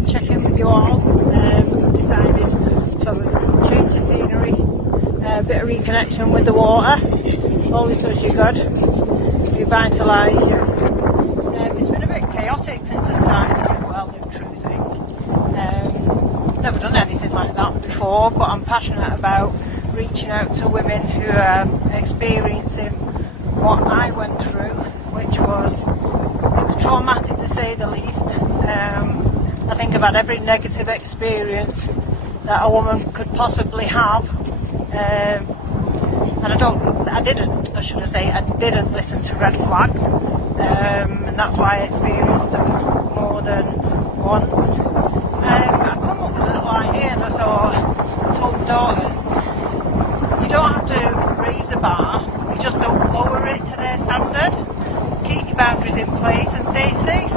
and check in with you all. Decided to change the scenery, a bit of reconnection with the water. Always does you good, revitalise you. It's been a bit chaotic since I started here, well, new true thing. Never done anything like that before, but I'm passionate about reaching out to women who are experiencing what I went through, which was traumatic to say the least. I think I've had every negative experience that a woman could possibly have, and I didn't listen to red flags, and that's why I experienced them more than once. I come up with a little idea, and I told my daughters, you don't have to raise the bar, you just don't lower it to their standard. Keep your boundaries in place and stay safe.